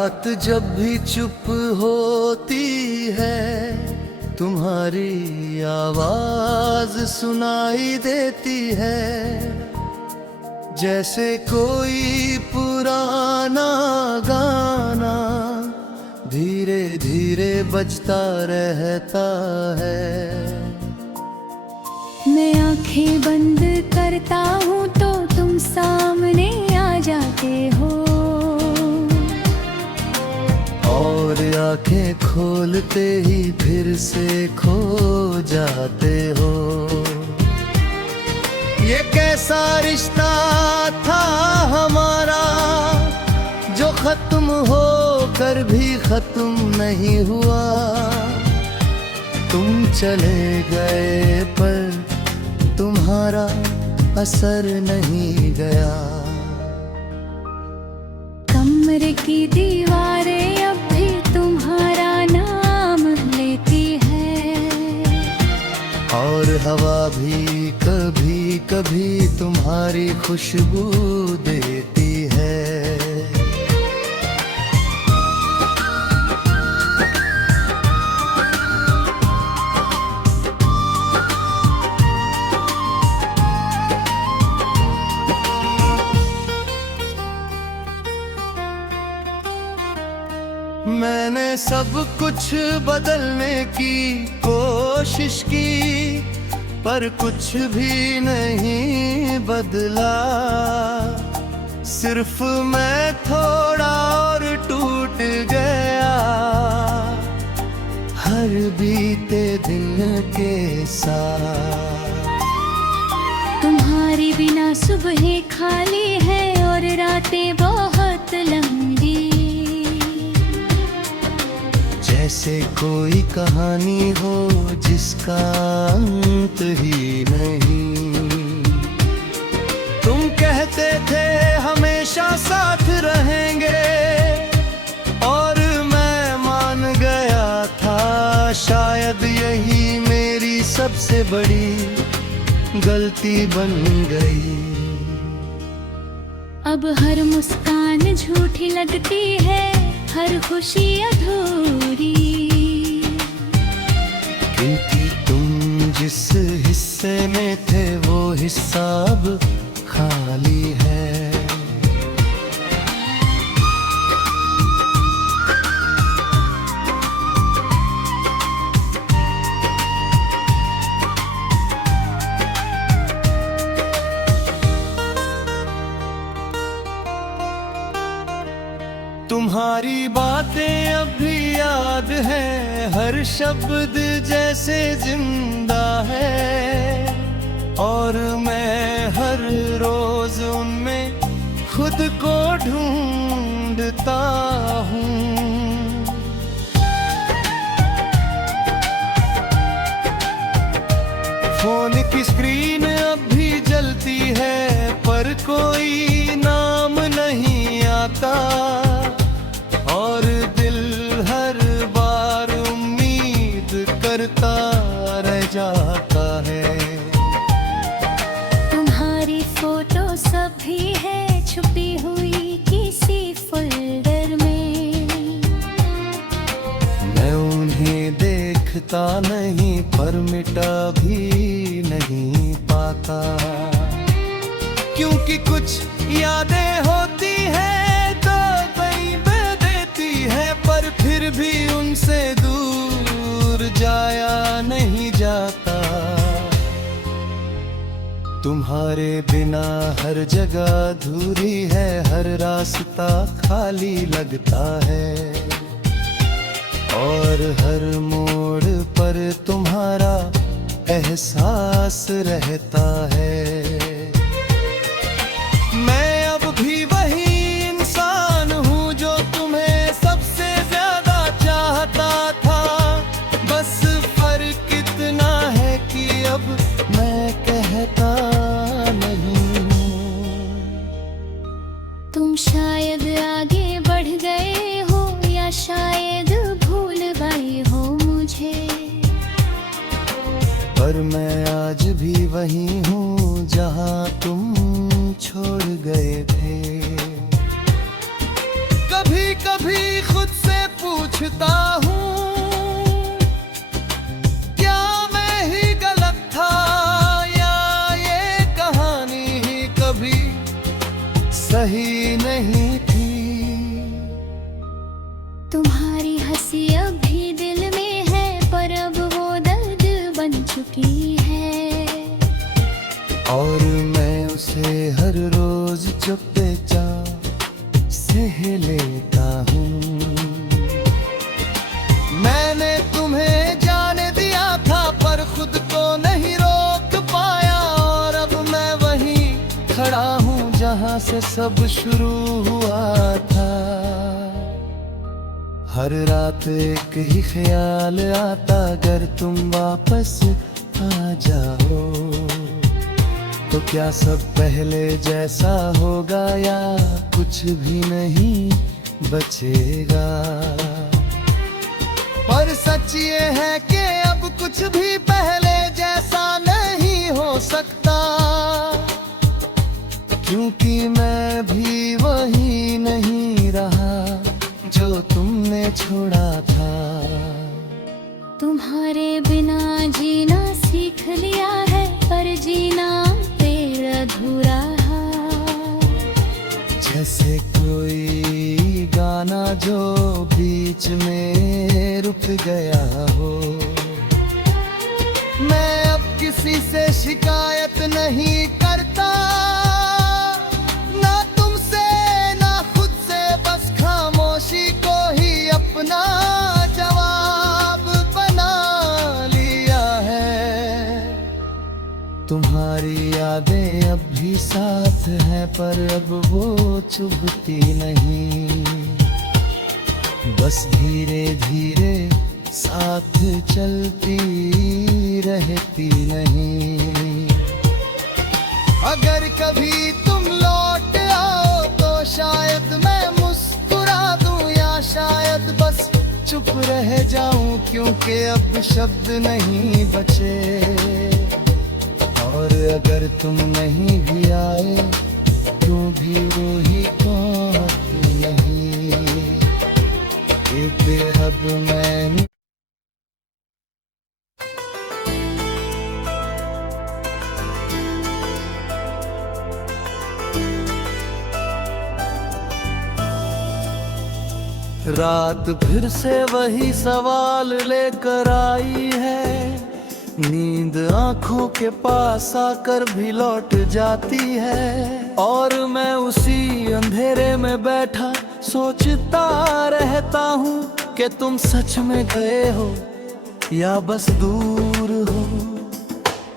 रात जब भी चुप होती है, तुम्हारी आवाज सुनाई देती है। जैसे कोई पुराना गाना धीरे धीरे बजता रहता है। मैं आंखें बंद करता हूँ तो तुम सामने आ जाते हो, और आंखें खोलते ही फिर से खो जाते हो। ये कैसा रिश्ता था हमारा, जो खत्म होकर भी खत्म नहीं हुआ। तुम चले गए पर तुम्हारा असर नहीं गया। कमरे की दीवारें अब भी तुम्हारा नाम लेती है, और हवा भी कभी कभी तुम्हारी खुशबू देती है। मैंने सब कुछ बदलने की कोशिश की, पर कुछ भी नहीं बदला। सिर्फ मैं थोड़ा और टूट गया, हर बीते दिन के साथ। तुम्हारी बिना सुबहें खाली है और रातें बहुत लंबी। जैसे कोई कहानी हो जिसका अंत ही नहीं। तुम कहते थे हमेशा साथ रहेंगे, और मैं मान गया था। शायद यही मेरी सबसे बड़ी गलती बन गई। अब हर मुस्कान झूठी लगती है, हर खुशी अधूरी। क्योंकि तुम जिस हिस्से में थे वो हिस्सा अब खाली है। तुम्हारी बातें अब भी याद है, हर शब्द जैसे जिंदा है। और मैं हर रोज उनमें खुद को ढूंढता हूँ। फोन की स्क्रीन अब भी जलती है, पर कोई नाम नहीं आता। और दिल हर बार उम्मीद करता रह जाता है। तुम्हारी फोटो सब भी है छुपी हुई किसी फोल्डर में। मैं उन्हें देखता नहीं पर मिटा भी नहीं पाता। क्योंकि कुछ यादें होती हैं पर फिर भी उनसे दूर जाया नहीं जाता। तुम्हारे बिना हर जगह अधूरी है, हर रास्ता खाली लगता है। और हर मोड़ पर तुम्हारा एहसास रहता है। मैं अब भी वही इंसान हूँ जो तुम्हें सबसे ज्यादा चाहता था। बस फर्क इतना है कि अब मैं कहता नहीं हूँ। तुम शायद आगे बढ़ गए हो या शायद भूल गए हो मुझे, पर मैं आज भी वही हूँ जहाँ तुम छोड़ गए थे। कभी कभी पूछता हूँ, क्या मैं ही गलत था या ये कहानी ही कभी सही नहीं थी। तुम्हारी हंसी अभी दिल में है, पर अब वो दर्द बन चुकी है। और मैं उसे हर रोज चुपे से लेता हूँ। मैंने तुम्हें जाने दिया था, पर खुद को नहीं रोक पाया। और अब मैं वहीं खड़ा हूँ जहाँ से सब शुरू हुआ था। हर रात एक ही ख्याल आता, अगर तुम वापस आ जाओ तो क्या सब पहले जैसा होगा या कुछ भी नहीं बचेगा। पर सच ये है कि अब कुछ भी पहले जैसा नहीं हो सकता, क्योंकि मैं भी वही नहीं रहा जो तुमने छोड़ा था। तुम्हारे बिना जीना सीख लिया है, पर जीना अधूरा है। जैसे कोई गाना जो बीच में रुक गया हो। मैं अब किसी से शिकायत नहीं करता, ना तुमसे ना खुद से, बस खामोशी को ही अपना जवाब बना लिया है। तुम्हारी यादें अब भी साथ हैं, पर अब वो चुभती नहीं। बस धीरे धीरे साथ चलती रहती नहीं। अगर कभी तुम लौट आओ तो शायद मैं मुस्कुरा दूं, या शायद बस चुप रह जाऊं, क्योंकि अब शब्द नहीं बचे। और अगर तुम नहीं भी आए तो भी वो ही बात नहीं। एक बेहद मैंने रात फिर से वही सवाल लेकर आई है। नींद आंखों के पास आकर भी लौट जाती है, और मैं उसी अंधेरे में बैठा सोचता रहता हूँ कि तुम सच में गए हो या बस दूर हो।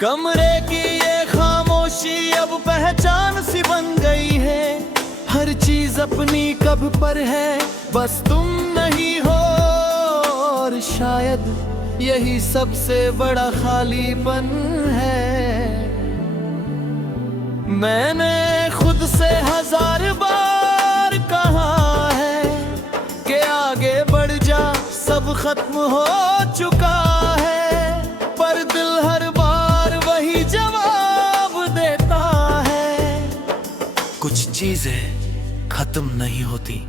कमरे की ये खामोशी अब पहचान सी बन गई है। हर चीज अपनी कब पर है, बस तुम नहीं हो। और शायद यही सबसे बड़ा खालीपन है। मैंने खुद से 1000 बार कहा है कि आगे बढ़ जा, सब खत्म हो चुका है, पर दिल हर बार वही जवाब देता है। कुछ चीजें खत्म नहीं होती।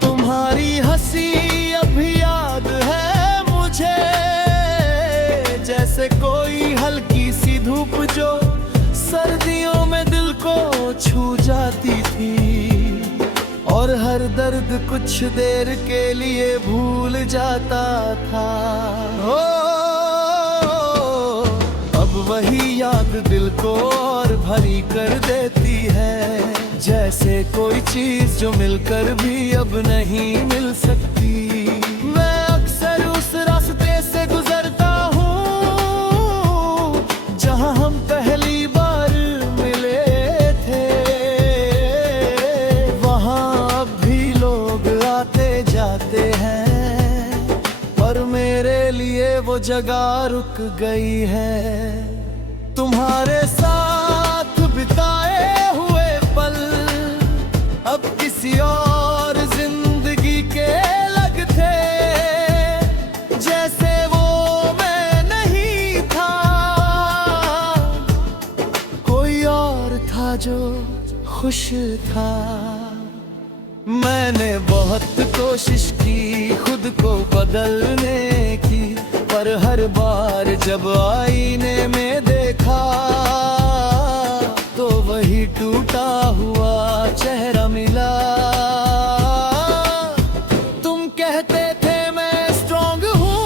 तुम्हारी हंसी अभी याद है मुझे, जैसे कोई हल्की सी धूप जो सर्दियों में दिल को छू जाती थी, और हर दर्द कुछ देर के लिए भूल जाता था। ओ, अब वही याद दिल को और भरी कर देती है, जैसे कोई चीज जो मिलकर भी अब नहीं मिल सकती। मैं अक्सर उस रास्ते से गुजरता हूँ जहाँ हम पहली बार मिले थे। वहाँ अब भी लोग आते जाते हैं, पर मेरे लिए वो जगह रुक गई है। तुम्हारे साथ बिताए हुए पल अब किसी और जिंदगी के लगते, जैसे वो मैं नहीं था, कोई और था जो खुश था। मैंने बहुत कोशिश की खुद को बदलने की, पर हर बार जब आईने में देखा तो वही टूटा हुआ चेहरा मिला। तुम कहते थे मैं स्ट्रॉन्ग हूँ,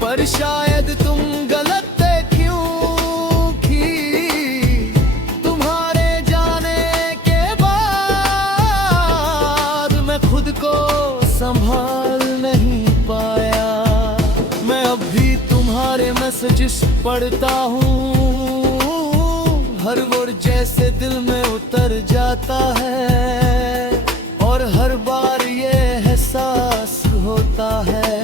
पर शायद तुम गलत थे, क्योंकि तुम्हारे जाने के बाद मैं खुद को संभाल नहीं पाया। मैं अब भी तुम्हारे मैसेजेस पढ़ता हूँ, हर वर्ड जैसे दिल में उतर जाता है, और हर बार ये एहसास होता है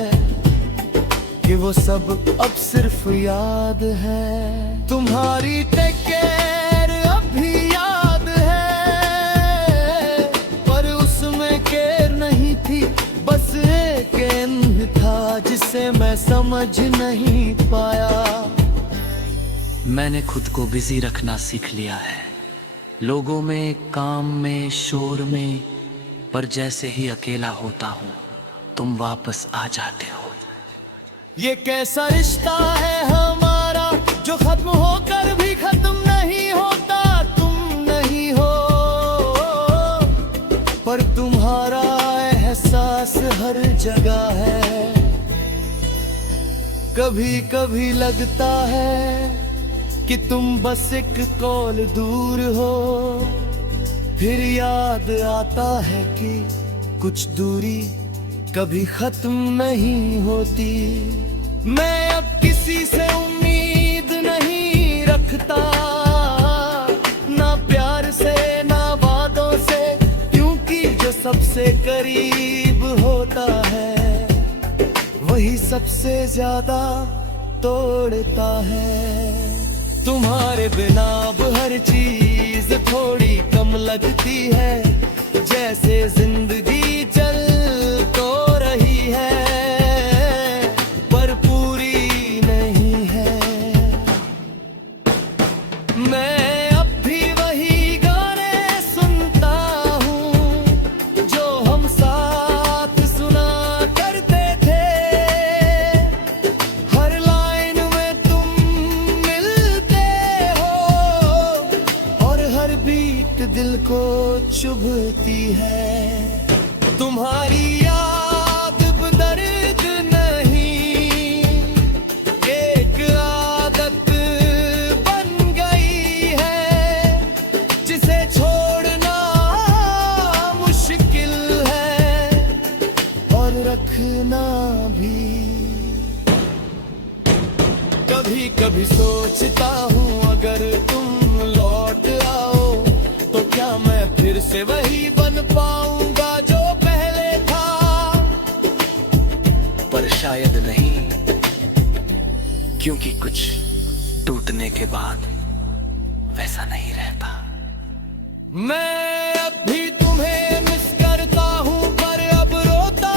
कि वो सब अब सिर्फ याद है। तुम्हारी टेक केयर अब भी याद है, पर उसमें केयर नहीं थी, बस एक एंड था जिसे मैं समझ नहीं पाया। मैंने खुद को बिजी रखना सीख लिया है, लोगों में, काम में, शोर में, पर जैसे ही अकेला होता हूँ तुम वापस आ जाते हो। ये कैसा रिश्ता है हमारा जो खत्म होकर भी खत्म नहीं होता। तुम नहीं हो, पर तुम्हारा एहसास हर जगह है। कभी कभी लगता है कि तुम बस एक कॉल दूर हो, फिर याद आता है कि कुछ दूरी कभी खत्म नहीं होती। मैं अब किसी से उम्मीद नहीं रखता, ना प्यार से ना वादों से, क्योंकि जो सबसे करीब होता है वही सबसे ज्यादा तोड़ता है। तुम्हारे बिना अब हर चीज थोड़ी कम लगती है, जैसे जिंदगी चल तो रही है पर पूरी नहीं है। मैं अब भी वही गाने सुनता हूँ जो हम साथ सुना करते थे, हर लाइन में तुम मिलते हो, और हर बीट दिल को चुभती है। तुम्हारी याद दर्द नहीं, एक आदत बन गई है जिसे छोड़ना मुश्किल है और रखना भी। कभी कभी सोचता हूँ अगर तुम लौट आओ तो क्या मैं फिर से वही बन पाऊंगा जो पहले था। पर शायद नहीं, क्योंकि कुछ टूटने के बाद वैसा नहीं रहता। मैं अब भी तुम्हें मिस करता हूँ, पर अब रोता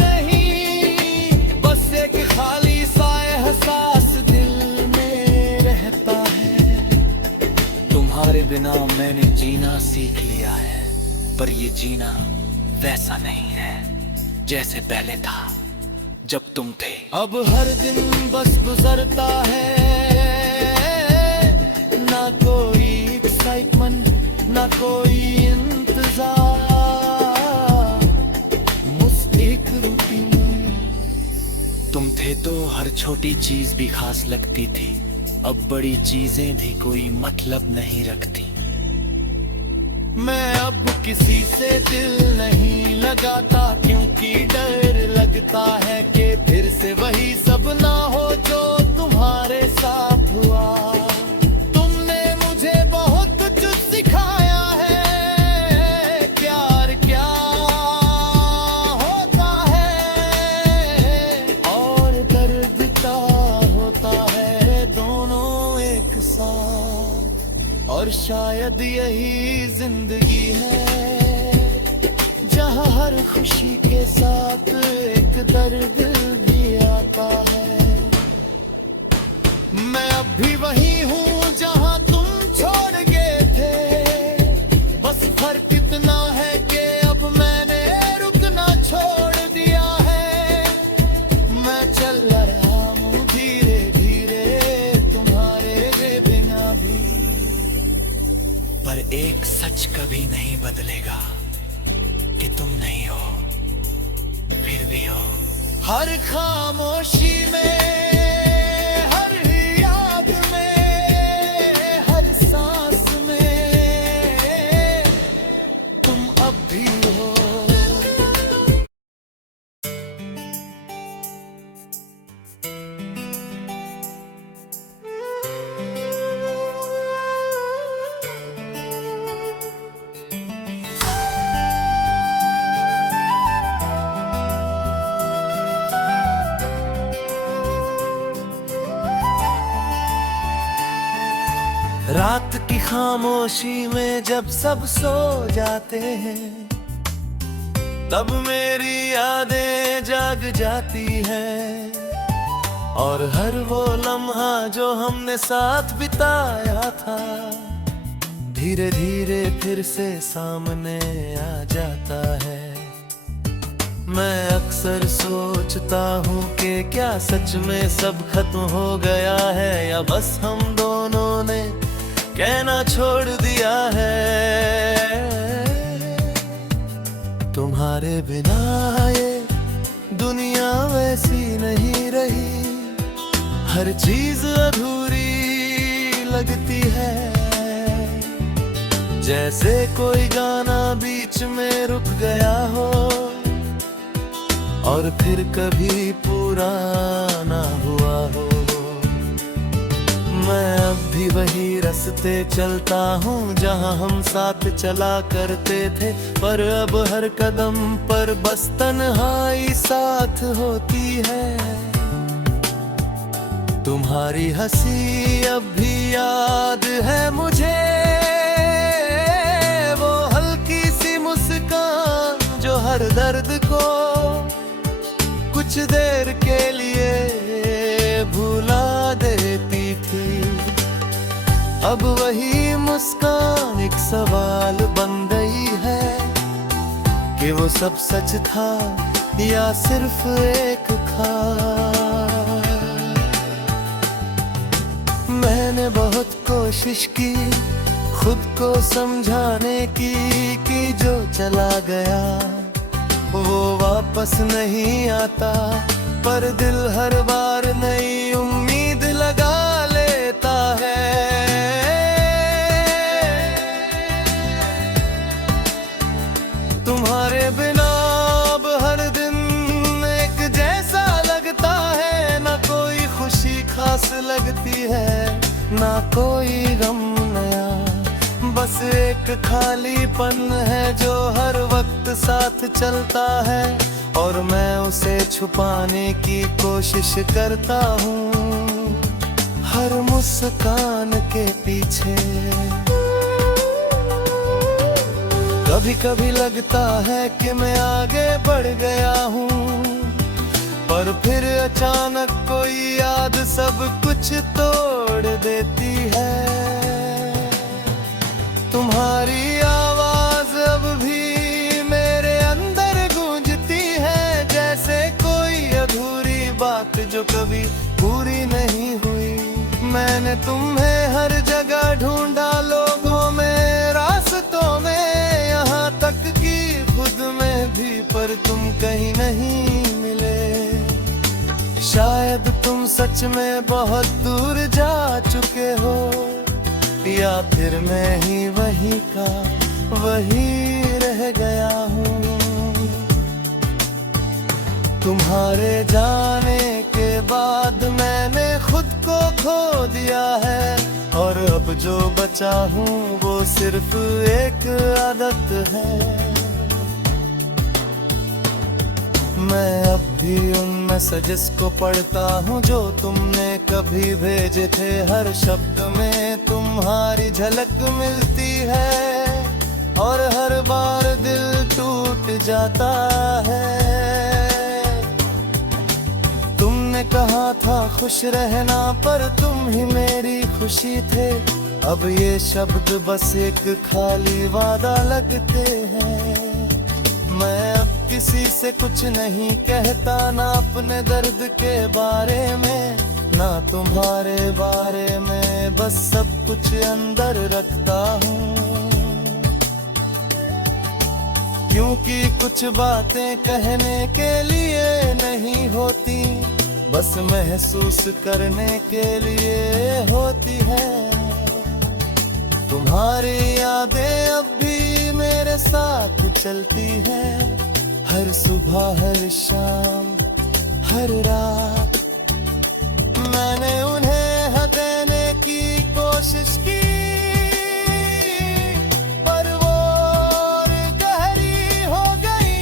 नहीं, बस एक खाली सा एहसास दिल में रहता है। तुम्हारे बिना मैंने जीना सीख लिया है, पर ये जीना वैसा नहीं है जैसे पहले था जब तुम थे। अब हर दिन बस गुजरता है, ना कोई एक्साइटमेंट ना कोई इंतजार, बस एक रूटीन। तुम थे तो हर छोटी चीज भी खास लगती थी, अब बड़ी चीजें भी कोई मतलब नहीं रखती। मैं अब किसी से दिल नहीं लगाता, क्योंकि डर लगता है कि फिर से वही सब ना हो जो तुम्हारे साथ हुआ। तुमने मुझे बहुत कुछ सिखाया है, प्यार क्या होता है और दर्द क्या होता है, दोनों एक साथ। और शायद यही जिंदगी है जहाँ हर खुशी के साथ एक दर्द भी आता है। मैं अब भी वही हूँ जहाँ तुम छोड़ गए थे, बस फर्क इतना है कि अब एक सच कभी नहीं बदलेगा कि तुम नहीं हो फिर भी हो। हर खामोशी में, हर याद में, हर सांस में तुम अब भी हो। रात की खामोशी में जब सब सो जाते हैं, तब मेरी यादें जाग जाती हैं। और हर वो लम्हा जो हमने साथ बिताया था, धीरे धीरे फिर से सामने आ जाता है। मैं अक्सर सोचता हूँ कि क्या सच में सब खत्म हो गया है, या बस हम दोनों ने कहना छोड़ दिया है। तुम्हारे बिना ये दुनिया वैसी नहीं रही, हर चीज अधूरी लगती है। जैसे कोई गाना बीच में रुक गया हो और फिर कभी पूरा ना हुआ हो। मैं अब भी वही रास्ते चलता हूँ जहाँ हम साथ चला करते थे, पर अब हर कदम पर बस तन्हाई साथ होती है। तुम्हारी हंसी अब भी याद है मुझे, वो हल्की सी मुस्कान जो हर दर्द को कुछ देर के लिए भुला देती थी। अब वही मुस्कान एक सवाल बन गई है कि वो सब सच था या सिर्फ एक ख्वाब। मैंने बहुत कोशिश की खुद को समझाने की कि जो चला गया वो वापस नहीं आता, पर दिल हर बार नई उम्मीद लगा लेता है। तुम्हारे बिना अब हर दिन एक जैसा लगता है, ना कोई खुशी खास लगती है, ना कोई गम नया, बस एक खालीपन है जो हर वक्त साथ चलता है। और मैं उसे छुपाने की कोशिश करता हूँ हर मुस्कान के पीछे। कभी कभी लगता है कि मैं आगे बढ़ गया हूँ, पर फिर अचानक कोई याद सब कुछ तोड़ देती है। तुम्हारी आवाज अब भी मेरे अंदर गूंजती है, जैसे कोई अधूरी बात जो कभी पूरी नहीं हुई। मैंने तुम्हें हर जगह ढूंढा, लोगों में, रास्तों में, यहाँ तक कि खुद में भी, पर तुम कहीं नहीं मिले। शायद तुम सच में बहुत दूर जा चुके हो, या फिर मैं ही वही का वही रह गया हूँ। तुम्हारे जाने के बाद मैंने खुद को खो दिया है, और अब जो बचा हूँ वो सिर्फ एक आदत है। मैं अब भी उन मैसेजेस को पढ़ता हूँ जो तुमने कभी भेजे थे, हर शब्द में तुम्हारी झलक मिलती है, और हर बार दिल टूट जाता है। तुमने कहा था खुश रहना, पर तुम ही मेरी खुशी थे। अब ये शब्द बस एक खाली वादा लगते हैं। मैं अब किसी से कुछ नहीं कहता, ना अपने दर्द के बारे में, ना तुम्हारे बारे में, बस सब कुछ अंदर रखता हूँ। क्योंकि कुछ बातें कहने के लिए नहीं होती, बस महसूस करने के लिए होती है। तुम्हारी यादें अब भी मेरे साथ चलती हैं, हर सुबह हर शाम हर रात। मैंने उन्हें हक देने की कोशिश की, पर वो और गहरी हो गई,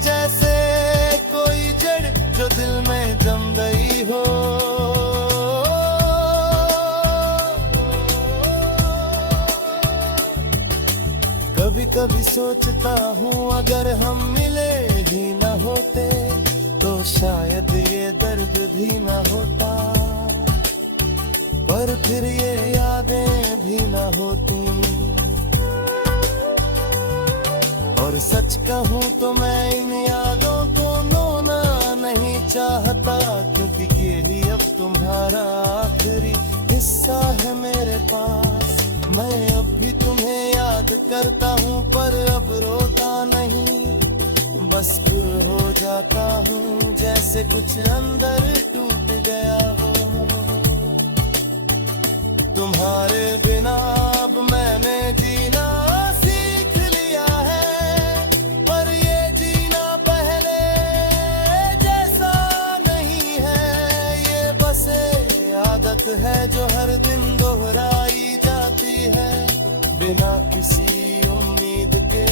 जैसे कोई जड़ जो दिल में जम गई हो। कभी कभी सोचता हूँ अगर हम मिले ही न होते तो शायद ये दर्द भी न होता, पर फिर ये यादें भी न होती। और सच कहूँ तो मैं इन यादों को खोना नहीं चाहता, क्योंकि यही अब तुम्हारा आखिरी हिस्सा है मेरे पास। मैं अब भी तुम्हें याद करता हूँ, पर अब रोता नहीं, बस दूर हो जाता हूँ, जैसे कुछ अंदर टूट गया हो। तुम्हारे बिना अब मैंने जीना सीख लिया है, पर ये जीना पहले जैसा नहीं है। ये बस आदत है जो हर दिन दोहराई जाती है, बिना किसी उम्मीद के,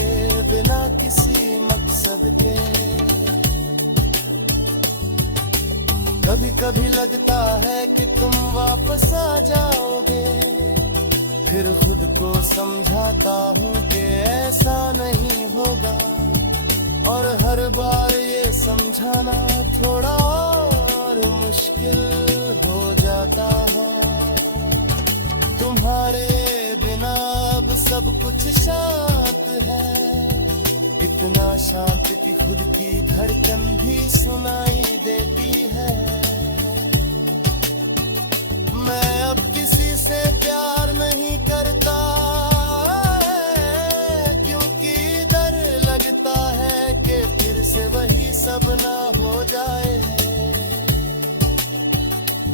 बिना किसी मकसद के। कभी कभी लगता है कि तुम वापस आ जाओगे, फिर खुद को समझाता हूँ कि ऐसा नहीं होगा। और हर बार ये समझाना थोड़ा और मुश्किल हो जाता है। तुम्हारे बिना अब सब कुछ शांत है, इतना शांत कि खुद की धड़कन भी सुनाई देती है। मैं अब किसी से प्यार नहीं करता, क्योंकि डर लगता है कि फिर से वही सब ना हो जाए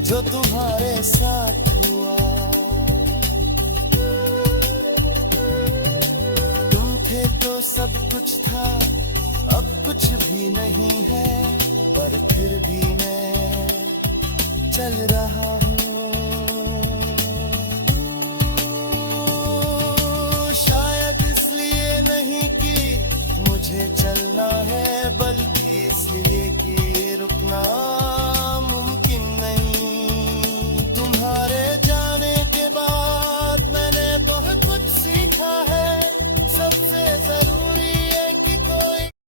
जो तुम्हारे साथ हुआ। तुम थे तो सब कुछ था, अब कुछ भी नहीं है, पर फिर भी मैं चल रहा हूँ। शायद इसलिए नहीं कि मुझे चलना है, बल्कि इसलिए कि रुकना